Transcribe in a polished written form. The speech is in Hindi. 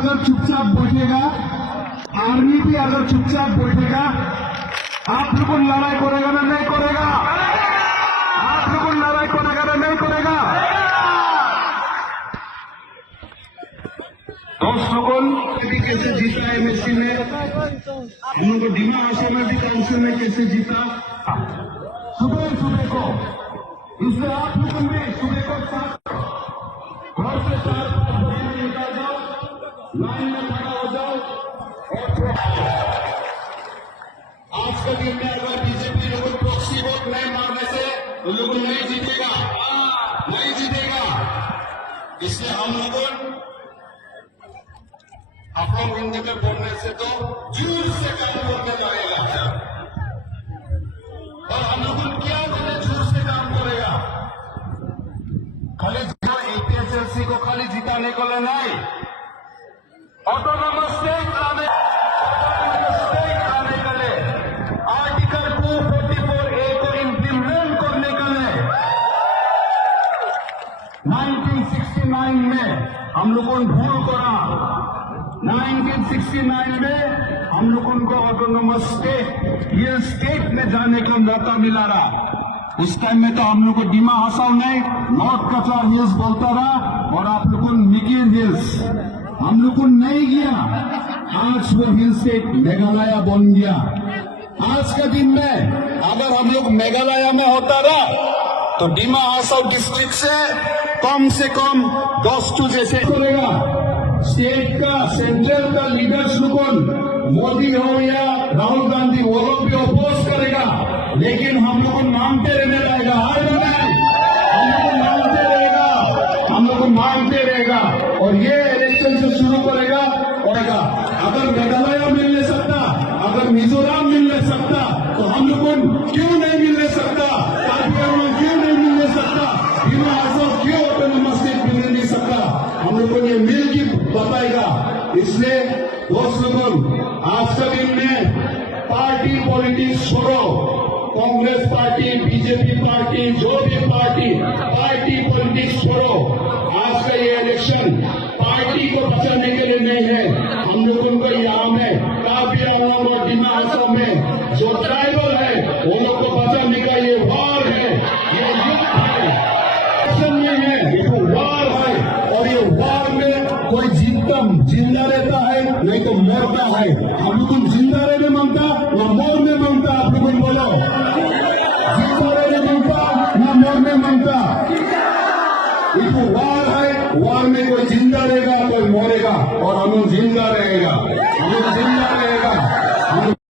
अगर चुपचाप बैठेगा, आर्मी भी अगर चुपचाप बैठेगा, आप लोगों लड़ाई करेगा ना नहीं करेगा? आप लोगों लड़ाई करेगा ना नहीं करेगा? दोस्त लोगों कैसे जीता है एमएससी में, हम लोग डिमा हासाओ में भी काउंसिल में कैसे जीता, सुबह सुबह को, इसलिए आप लोगों में सुबह को घर से 4-5 बजे निकल जाओ, लाइन में खड़ा हो जाओ और आज के दिन में अगर बीजेपी लोगों प्रॉक्सी वोट नहीं मारने से तो लोगों नहीं जीतेगा, नहीं जीतेगा। इसलिए हम लोगों आप लोग हिंदी में बोलने से तो जोर से काम करने जाएगा, और हम लोग क्या बोले जोर से काम करेगा। खाली एपीएसएलसी को खाली जिताने को नहीं, ऑटोनोमस स्टेट लाने के लिए, आर्टिकल 244A को इम्प्लीमेंट करने के लिए 1969 में हम लोगों ने भूल करा। 1969 में हम लोगों को ऑटोनोमस स्टेट, ये स्टेट में जाने का मौका मिला रहा। उस टाइम में तो हम लोग को डिमा हासाओ नहीं, नॉर्थ कचरा हिल्स बोलता रहा, और आप लोगों को मिगिर हिल्स हम लोग को नहीं गया। आज वो हिल स्टेट मेघालय बन गया। आज के दिन में अगर हम लोग मेघालय में होता रहा तो डिमा हासाओ डिस्ट्रिक्ट से कम 10 जैसे करेगा। स्टेट का, सेंट्रल का लीडर्स लोगों, मोदी हो या राहुल गांधी, वो लोग भी अपोज करेगा, लेकिन हम लोग मांगते रहने रहेगा, हम लोग मांगते रहेगा, हम लोग मांगते रहेगा, और ये इलेक्शन से शुरू करेगा। अगर मेघालय मिल नहीं सकता, अगर मिजोरम मिल नहीं सकता, तो हम लोग क्यों नहीं मिल नहीं सकता? कार्बी क्यों नहीं मिल नहीं सकता? डिमा हासाओ क्यों ऑटोनोमस स्टेट मिल नहीं सकता? हम लोग को ये मिल के बताएगा। इसलिए दोस्त लोगों, आज के दिन में पार्टी पॉलिटिक्स छोड़ो, कांग्रेस पार्टी, बीजेपी पार्टी, जो भी पार्टी पॉलिटिक्स छोड़ो। आज का ये इलेक्शन पार्टी को बचाने के लिए नहीं है। हम लोगों को यहाँ में कार्बी आंगलॉन्ग और डिमा हासाओ में जो ट्राइबल है, वो लोग को बचाने का ये वार है, ये युद्ध है, इलेक्शन में है, ये तो वार है, और ये वार में कोई जिंदा रहता है नहीं तो मरता है। हम लोग जिंदा रहने मांगता ना मरने मांगता, आप लोग बोलो, जिंदा रहने मांगता ना मरने मांगता। ये तो वार है, वार में कोई जिंदा रहेगा कोई मरेगा, और हम लोग जिंदा रहेगा, हम लोग